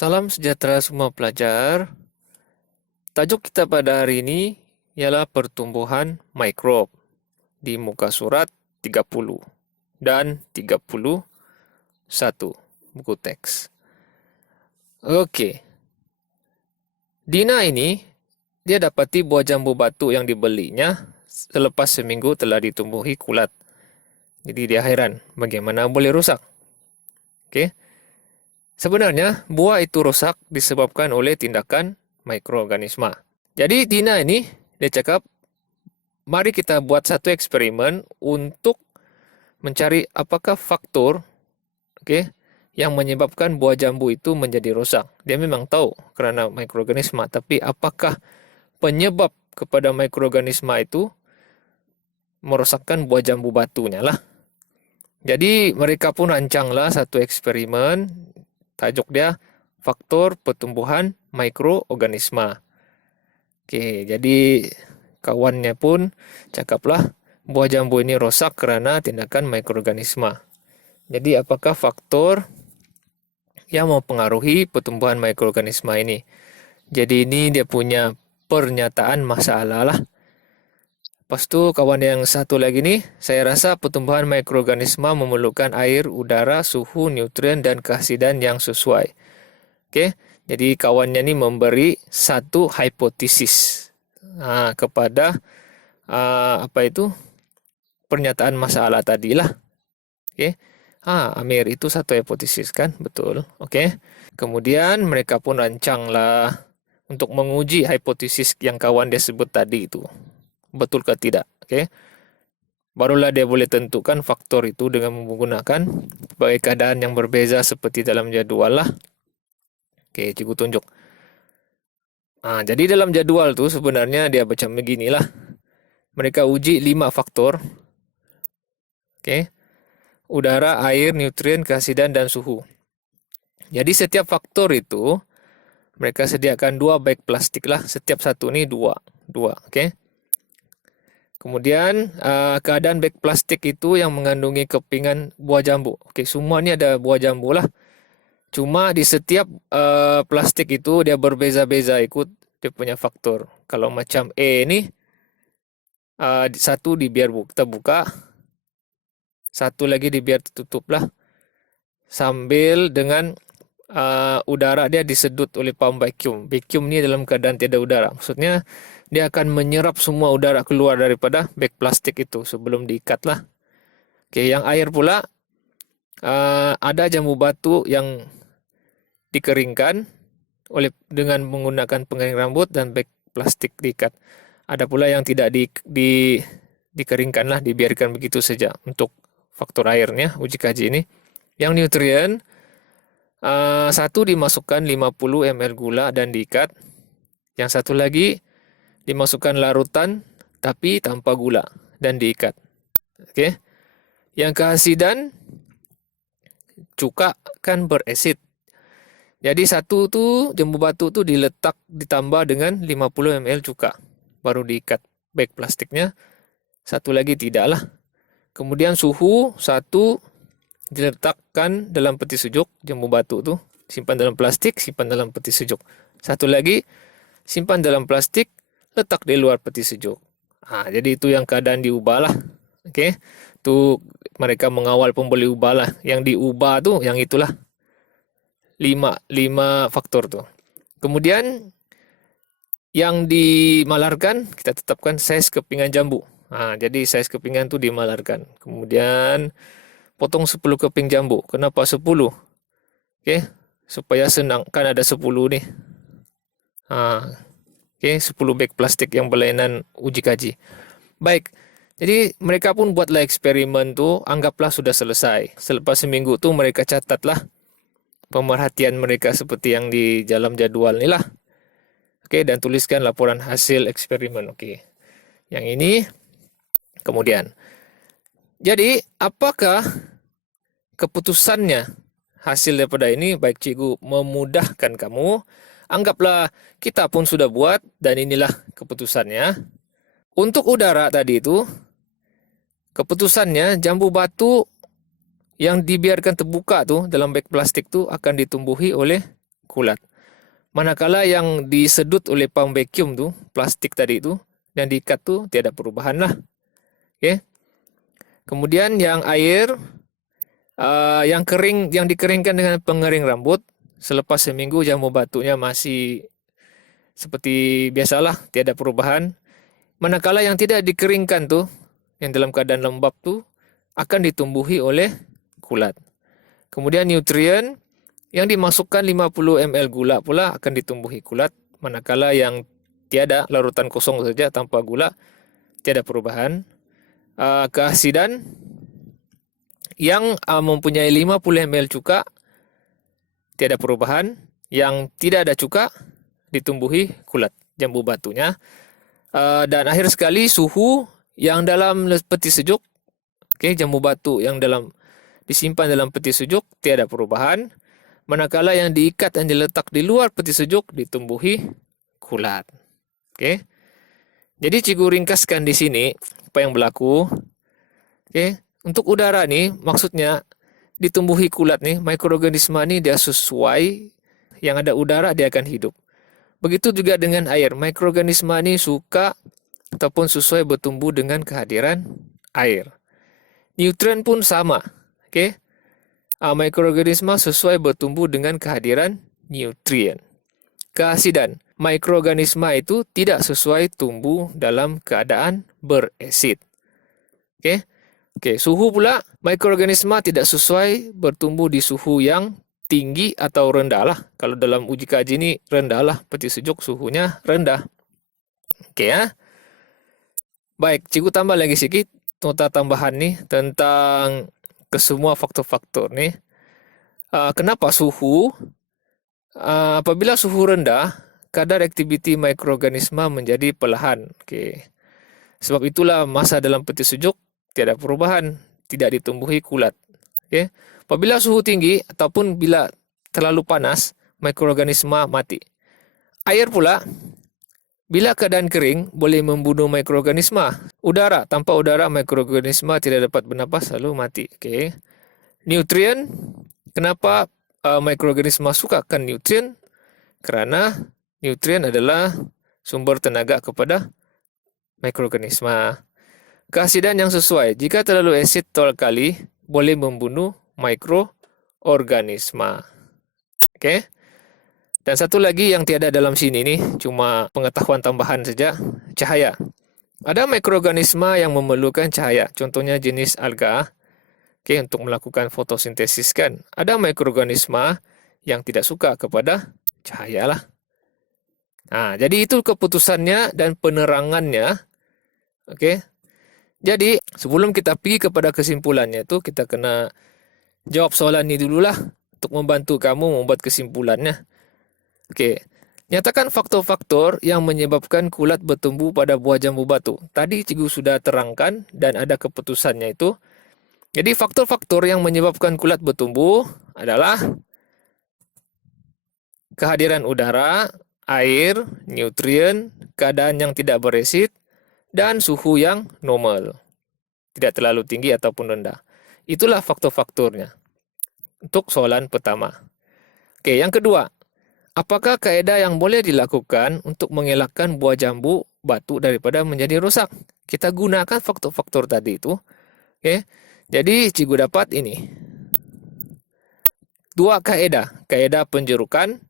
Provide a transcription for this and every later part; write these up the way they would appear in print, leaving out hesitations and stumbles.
Salam sejahtera semua pelajar. Tajuk kita pada hari ini ialah pertumbuhan mikrob di muka surat 30 dan 31 buku teks. Okey. Dina ini dia dapati buah jambu batu yang dibelinya selepas seminggu telah ditumbuhi kulat. Jadi dia heran bagaimana boleh rusak. Okey. Sebenarnya, buah itu rusak disebabkan oleh tindakan mikroorganisma. Jadi, Dina ini, dia cakap, mari kita buat satu eksperimen untuk mencari apakah faktor yang menyebabkan buah jambu itu menjadi rusak. Dia memang tahu kerana mikroorganisma, tapi apakah penyebab kepada mikroorganisma itu merosakkan buah jambu batunya lah. Jadi, mereka pun rancanglah satu eksperimen. Tajuk dia faktor pertumbuhan mikroorganisma. Okey, jadi kawannya pun cakaplah buah jambu ini rosak kerana tindakan mikroorganisma. Jadi apakah faktor yang mempengaruhi pertumbuhan mikroorganisma ini? Jadi ini dia punya pernyataan masalah lah. Lepas tu kawan yang satu lagi ni, saya rasa pertumbuhan mikroorganisma memerlukan air, udara, suhu, nutrien dan keasidan yang sesuai. Okey, jadi kawannya ni memberi satu hipotesis kepada pernyataan masalah tadilah. Okey. Amir itu satu hipotesis kan? Betul. Okey. Kemudian mereka pun rancanglah untuk menguji hipotesis yang kawan dia sebut tadi itu. Betul ke tidak? Okey. Barulah dia boleh tentukan faktor itu dengan menggunakan berbagai keadaan yang berbeza seperti dalam jadual lah. Okey, cikgu tunjuk. Jadi dalam jadual tu sebenarnya dia macam beginilah. Mereka uji 5 faktor. Okey. Udara, air, nutrien, keasidan dan suhu. Jadi setiap faktor itu mereka sediakan 2 beg plastik lah. Setiap satu ni 2. Okey. Kemudian keadaan beg plastik itu yang mengandungi kepingan buah jambu. Okey, semua ni ada buah jambu lah. Cuma di setiap plastik itu dia berbeza-beza ikut dia punya faktor. Kalau macam A ni, satu dibiar terbuka, satu lagi dibiar tertutup lah. Sambil dengan udara dia disedut oleh pump vacuum. Vacuum ni dalam keadaan tiada udara. Maksudnya dia akan menyerap semua udara keluar daripada beg plastik itu sebelum diikat lah. Okey, yang air pula ada jambu batu yang dikeringkan dengan menggunakan pengering rambut dan beg plastik diikat. Ada pula yang tidak dikeringkan lah, dibiarkan begitu saja untuk faktor airnya uji kaji ini. Yang nutrien satu dimasukkan 50 ml gula dan diikat. Yang satu lagi dimasukkan larutan tapi tanpa gula dan diikat. Okey. Yang keasidan cuka kan berasid. Jadi satu tu jambu batu tu ditambah dengan 50 ml cuka baru diikat beg plastiknya. Satu lagi tidaklah. Kemudian suhu satu diletakkan dalam peti sejuk jambu batu tu, simpan dalam plastik, simpan dalam peti sejuk. Satu lagi simpan dalam plastik, letak di luar peti sejuk. Jadi itu yang keadaan diubahlah. Okey. Tu mereka mengawal pun boleh ubahlah. Yang diubah tu yang itulah. 5 faktor tu. Kemudian yang dimalarkan kita tetapkan saiz kepingan jambu. Jadi saiz kepingan tu dimalarkan. Kemudian potong 10 keping jambu. Kenapa 10? Okey, supaya senang kan ada 10 ni. Okey, 10 beg plastik yang berlainan uji kaji. Baik. Jadi mereka pun buatlah eksperimen tu, anggaplah sudah selesai. Selepas seminggu tu mereka catatlah pemerhatian mereka seperti yang di dalam jadual ni lah. Okey, dan tuliskan laporan hasil eksperimen. Okey. Yang ini kemudian. Jadi, apakah keputusannya hasil daripada ini baik cikgu memudahkan kamu? Anggaplah kita pun sudah buat dan inilah keputusannya. Untuk udara tadi itu keputusannya jambu batu yang dibiarkan terbuka tu dalam beg plastik tu akan ditumbuhi oleh kulat. Manakala yang disedut oleh pump vacuum tuh, plastik tadi itu, yang diikat tuh tiada perubahan lah. Oke. Kemudian yang air, yang kering, yang dikeringkan dengan pengering rambut, selepas seminggu jambu batunya masih seperti biasalah, tiada perubahan. Manakala yang tidak dikeringkan tuh, yang dalam keadaan lembab tuh, akan ditumbuhi oleh kulat. Kemudian nutrien, yang dimasukkan 50 ml gula pula akan ditumbuhi kulat. Manakala yang tiada, larutan kosong saja tanpa gula, tiada perubahan. Keasidan, yang mempunyai 50 ml cuka, tiada perubahan. Yang tidak ada cuka, ditumbuhi kulat jambu batunya. Dan akhir sekali, suhu yang dalam peti sejuk, jambu batu yang disimpan dalam peti sejuk tiada perubahan. Manakala yang diikat dan diletak di luar peti sejuk ditumbuhi kulat. Jadi cikgu ringkaskan di sini apa yang berlaku. Untuk udara nih, maksudnya ditumbuhi kulat nih, mikroorganisme nih dia sesuai, yang ada udara dia akan hidup. Begitu juga dengan air. Mikroorganisme ini suka ataupun sesuai bertumbuh dengan kehadiran air. Nutrien pun sama. Mikroorganisme sesuai bertumbuh dengan kehadiran nutrien. Keasidan. Mikroorganisme itu tidak sesuai tumbuh dalam keadaan beresid. Suhu pula. Mikroorganisme tidak sesuai bertumbuh di suhu yang tinggi atau rendah lah. Kalau dalam uji kaji ini rendah lah, peti sejuk suhunya rendah. Baik, cikgu tambah lagi sedikit nota tambahan nih tentang kesemua faktor-faktor nih. Kenapa suhu? Apabila suhu rendah, kadar aktiviti mikroorganisme menjadi perlahan. Sebab itulah masa dalam peti sejuk tiada perubahan, tidak ditumbuhi kulat. Apabila suhu tinggi ataupun bila terlalu panas, mikroorganisme mati. Air pula, bila keadaan kering, boleh membunuh mikroorganisme. Udara, tanpa udara, mikroorganisme tidak dapat bernapas, lalu mati. Nutrien, kenapa mikroorganisme suka akan nutrien? Kerana nutrien adalah sumber tenaga kepada mikroorganisme. Keasidan yang sesuai, jika terlalu asid tol kali, boleh membunuh mikroorganisme. Dan satu lagi yang tiada dalam sini nih, cuma pengetahuan tambahan saja, cahaya. Ada mikroorganisme yang memerlukan cahaya, contohnya jenis alga, untuk melakukan fotosintesis kan. Ada mikroorganisme yang tidak suka kepada cahaya lah. Jadi itu keputusannya dan penerangannya. Jadi sebelum kita pergi kepada kesimpulannya itu, kita kena jawab soalan ini dululah untuk membantu kamu membuat kesimpulannya. Nyatakan faktor-faktor yang menyebabkan kulat bertumbuh pada buah jambu batu. Tadi cikgu sudah terangkan dan ada keputusannya itu. Jadi faktor-faktor yang menyebabkan kulat bertumbuh adalah kehadiran udara, air, nutrien, keadaan yang tidak beresid, dan suhu yang normal. Tidak terlalu tinggi ataupun rendah. Itulah faktor-faktornya. Untuk soalan pertama. Yang kedua. Apakah kaedah yang boleh dilakukan untuk mengelakkan buah jambu batu daripada menjadi rosak? Kita gunakan faktor-faktor tadi itu. Jadi cikgu dapat ini. Dua kaedah. Kaedah penjerukan.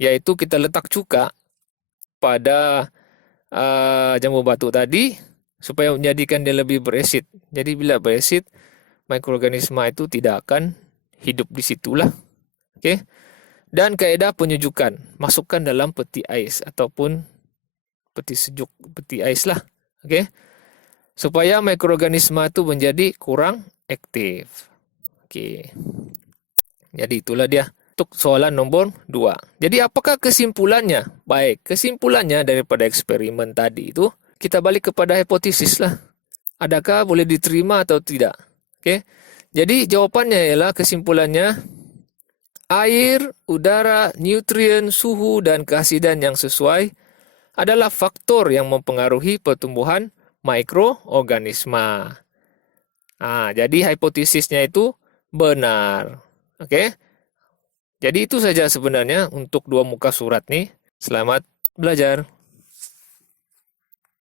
Yaitu kita letak cuka pada jambu batu tadi supaya menjadikan dia lebih beresid. Jadi bila beresid, mikroorganisme itu tidak akan hidup di situlah. Dan kaedah penyejukan, masukkan dalam peti ais ataupun peti sejuk, peti ais lah. Supaya mikroorganisme itu menjadi kurang aktif. Jadi itulah dia. Untuk soalan nombor 2. Jadi apakah kesimpulannya? Baik, kesimpulannya daripada eksperimen tadi itu, kita balik kepada hipotesis lah. Adakah boleh diterima atau tidak? Jadi jawapannya ialah kesimpulannya, air, udara, nutrien, suhu, dan keasidan yang sesuai adalah faktor yang mempengaruhi pertumbuhan mikroorganisme. Jadi hipotesisnya itu benar. Jadi itu saja sebenarnya untuk dua muka surat nih. Selamat belajar.